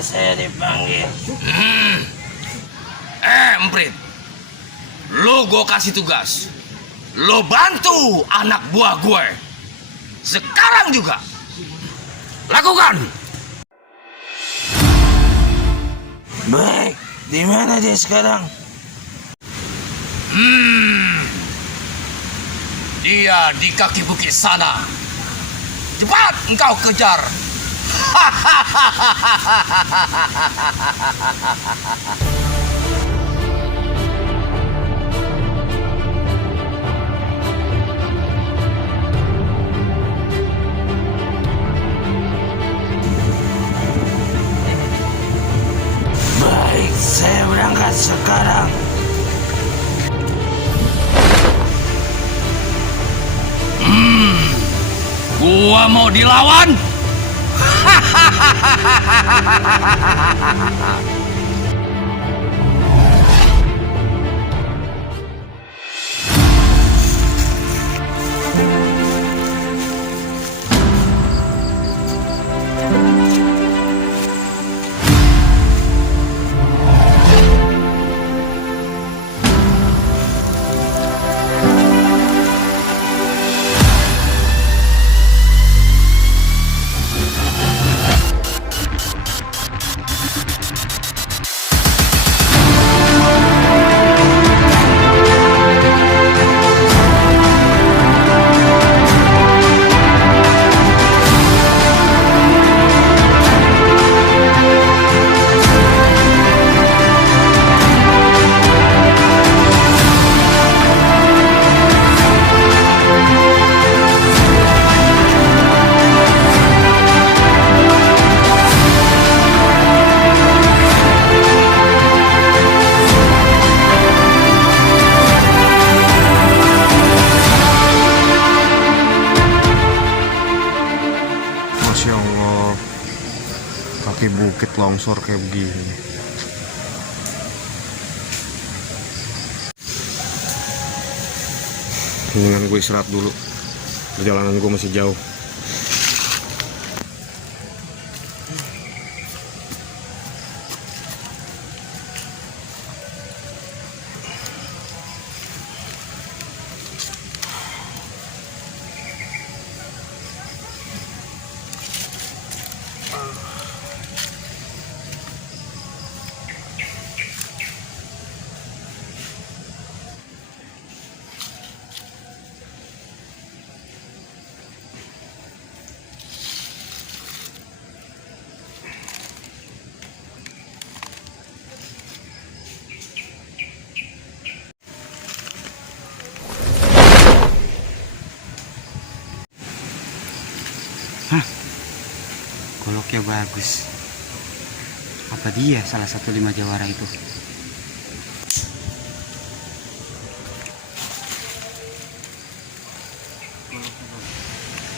Kenapa saya dipanggil? Emprit, lo gue kasih tugas. Lo bantu anak buah gue. Sekarang juga. Lakukan. Baik, di mana dia sekarang? Dia di kaki bukit sana. Cepat engkau kejar. Baik, saya berangkat sekarang. Gua mau dilawan. Masya Allah, kaki bukit longsor kayak begini. Mendingan gue istirahat dulu, perjalanan gue masih jauh. Goloknya bagus. Apa dia salah satu 5 jawara itu?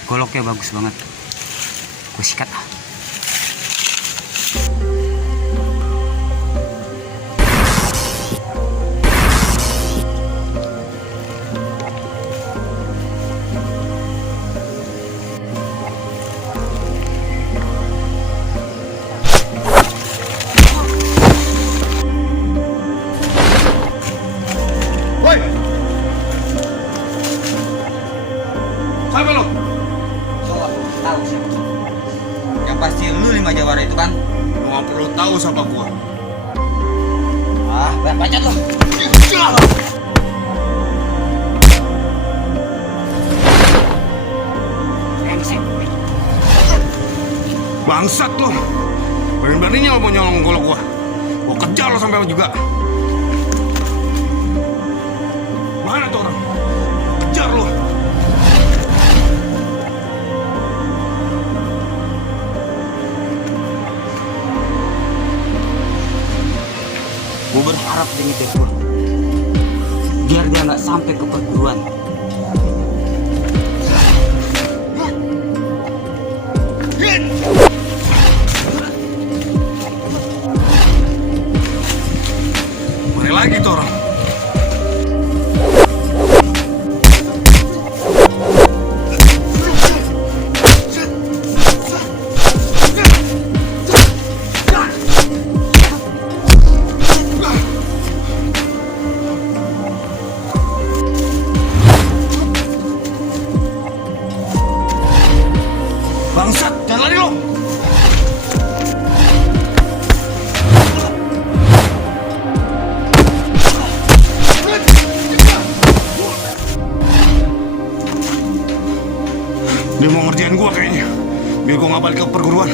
Goloknya bagus banget. Gue sikat ah. Siapa lo? Tahu siapa? Yang pasti lu 5 jawara itu kan? Lu gak perlu tahu siapa gue. Ah, banyak bacot lo. Bangsat lo, berani-beraninya lo mau nyolong golok gue. Gue kejar lo sampai juga. Mana tuh orang? Kejar lo. Gue berharap dengan Devur, biar dia nggak sampai ke perguruan. Mana lagi tuh orang? gue nggak balik ke perguruan.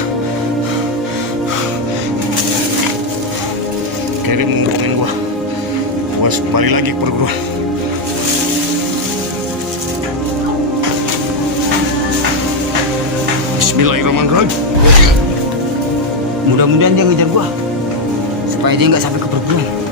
Kayak dia mendongeng gue harus balik lagi ke perguruan. Bismillahirrahmanirrahim. Mudah-mudahan dia ngejar gua supaya dia nggak sampai ke perguruan.